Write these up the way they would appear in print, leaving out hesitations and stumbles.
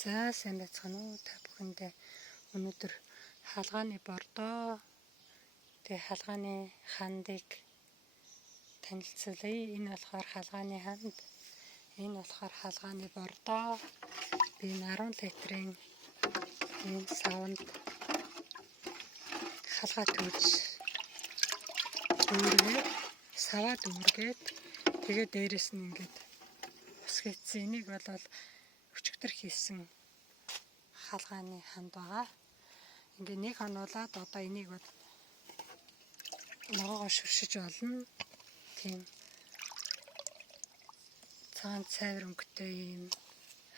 За сайн байцгаана уу та бүхэндээ өнөөдөр хаалгааны бордоо тэгээ хаалгааны хандыг танилцуулъя. Энэ болохоор хаалгааны ханд, энэ болохоор хаалгааны бордоо. Би 10 литрийн энэ савнд хаалгаа төвж үүргээд саваад үүргээд тэгээ дээрэс нь ингээд ус хийсэн. Энийг бол өчигдөр хийсэн хаалгааны ханд байгаа. Ингээ нэг хонуулаад одоо энийг бол ногоогоо шүршиж олно. Тийм цагаан цайвар өнгөтэй юм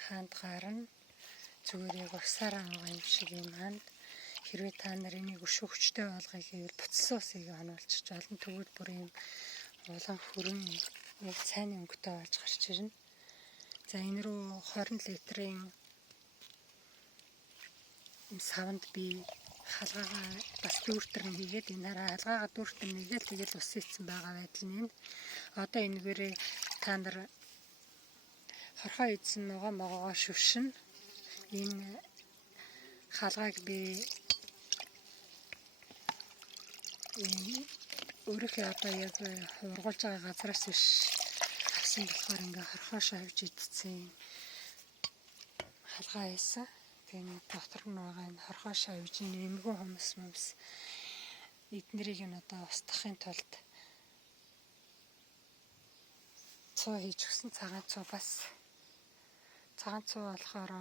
ханд гарна. Зүгээр яг усаар байгаа юм шиг юм ханд. Хэрвээ та нар энийг өшөө хүчтэй болгоё гэвэл буцсан усыг хонуулчих жолно. Тэгвэл бүр юм улаан хүрэн яг цайны өнгөтэй болж гарч ирнэ. За энэ рүү 20 литрийн савнд би хаалгаагаа бас дүүртэрн хийгээд энэ хараа хаалгаагаа дүүртэрн хийгээд тэгэл ус хийсэн байгаа байдал нь энэ. Одоо энэгээрээ та нар хорхоо идсэн ногоо могоогоо шүршин. Энэ хаалгааг би өөрийнхөө одоо яг ургуулж байгаа газраас биш авсан болохоор ингээ хорхоо шавж идсэн хаалгаа байсан. Тэгээ дотор нь байгаа энэ хорхоо шавж нэмгэн хүмүүс эднэрийг нь одоо устгахын тулд цуу хийж өгсөн. Цагаан цуу бас цагаан цуу болохоор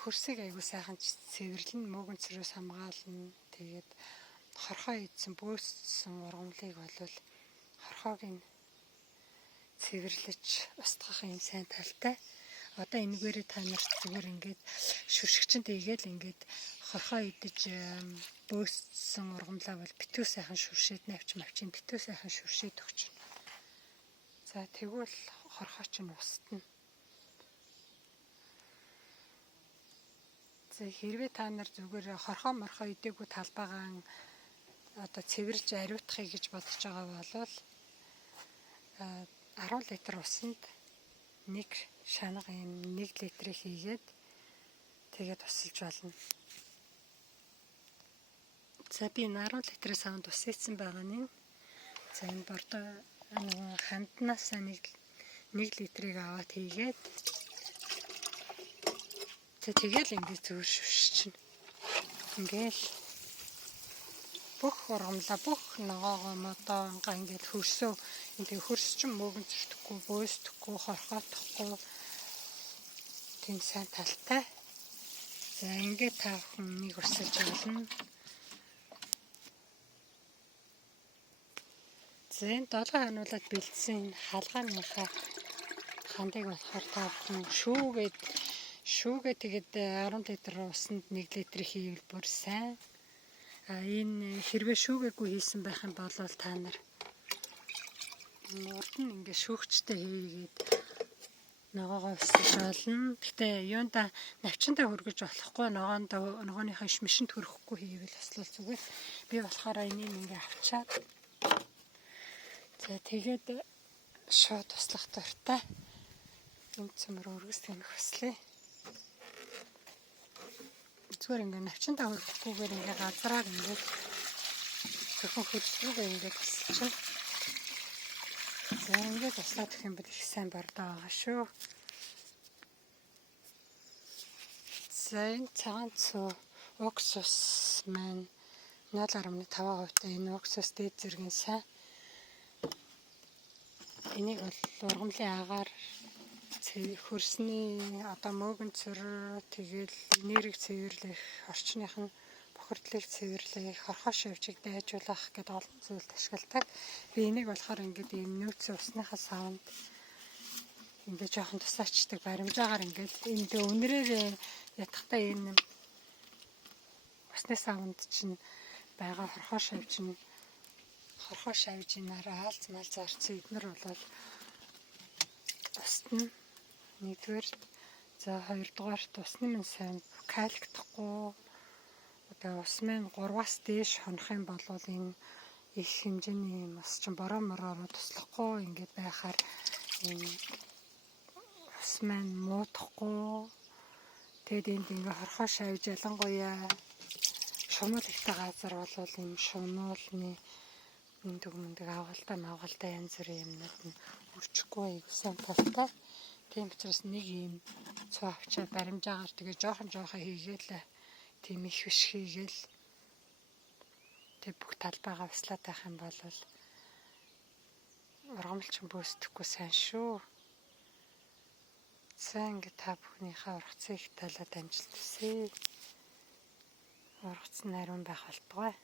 хөрсийг аягүй сайхан цэвэрлэн мөөгөн цэрээс хамгаална. Тэгээд хорхоо идсэн бөөссөн ургамлыг болвол хорхоог нь цэвэрлэж устгах юм сайн талтай. Одоо энэгээрээ та нар зүгээр ингээд шүршигчэнд ийгээл ингээд хорхоо идэж бөөссөн ургамлаа бол битүү сайхан шүршээд навчин битүү сайхан шүршээд өгч. За тэгвэл хорхоо чинь устна. За хэрвээ та нар зүгээр хорхоо морхоо идээгүй талбайгаа одоо цэвэрлж ариутахыг гэж бодож байгаа бол 10 литр усанд нэг шанага юм 1 литрийг хийгээд тэгээд тусалж болно. За би 10 литрийн савнд ус хийсэн байгаа нь. За энэ бордоо ханднаас 1 литрийг аваад хийгээд тэгэл ингээд зүгээр шүршчихнэ. Ингээл бүх ургамлаа бүх ногоогоо модоонгаа ингээд хөрсөө ингээд хөрс чинь мөөгөн зүртэхгүй бөөсдөхгүй хорхоотохгүй тийм сайн талтай. За ингээд та бүхэн нэг урсаж болно. За энэ 7 хонуулаад бэлдсэн хаалгааныхаа хандыг болохоор та бүхэн шүүгээд тэгээд 10 литр усанд 1 литр хийвэл бүр сайн. Энэ хэрвээ шүүгээгүй хийсэн байх юм бол та нар урд нь ингээ шүүгчтэй хийгээд ногоогоо усаж олно. Гэтэ юунда навчинтаа хөргөж болохгүй ногооныхоо шмишинд хөрөхгүй хийвэл бас зүгээр. Би болохоор энийг ингээ авчаад за тэгээд шууд туслах дуртай. Энэ цөмөр өргөс тэнэх хүслээ. Зүгээр ингээ навчинтаа хөрөхгүйгээр ингээ газраар ингээ зөвхөн хөрсгөөгээ ингээ тусалчихна. За ингээ туслаад гэх юм бол их сайн бордоо байгаа шүү. За энэ цагаан цуу уксус маань 0.5% энэ уксус дээд зэргийн сайн. Энийг бол ургамлын агаар хөрсний одоо мөөгөн цэр тэгэл нэрийг цэвэрлэх, орчных нь бохирдлыг цэвэрлэх, хорхоо шавжийг дайжуулах гэдэг олон зүйлд ашигладаг. Би энийг болохоор ингээд ийм нөөцийн усныхаа савнд ингээд жоохон тусаачдаг баримжаагаар ингээд энэ өнрээр ятгахтаа энэ усны савнд чинь байгаа хорхоо шавжинаараа алз мал зарцсан эднэр бол устна. Нэгдүгээр за хоёрдугаарт усны минь сайн калигдахгүй одоо ус минь 3-аас дээш хонох юм бол энэ их хэмжээний ус чинь бороо мороор туслахгүй ингээд байхаар энэ ус маань муудахгүй. Тэгэд энд ингээ хорхоо шавж ялангуяа шумал ихтэй газар бол юм шунуулны мөндөг авгалтай янз бүрийн юмнууд нь үржихгүй айгуу сайн талтай. Тийм учраас нэг юм цоо авчаа баримжаагаар тэгээ жоохон хийгээл тийм их биш хийгээл тэг бүх талбайгаа услаад байх юм бол ургамалчин бөөсдөхгүй сайн шүү. Сайн ингээ та бүхнийхээ ургацын их талаад амжилт хүсье. Ургац нь ариун байх болтугай.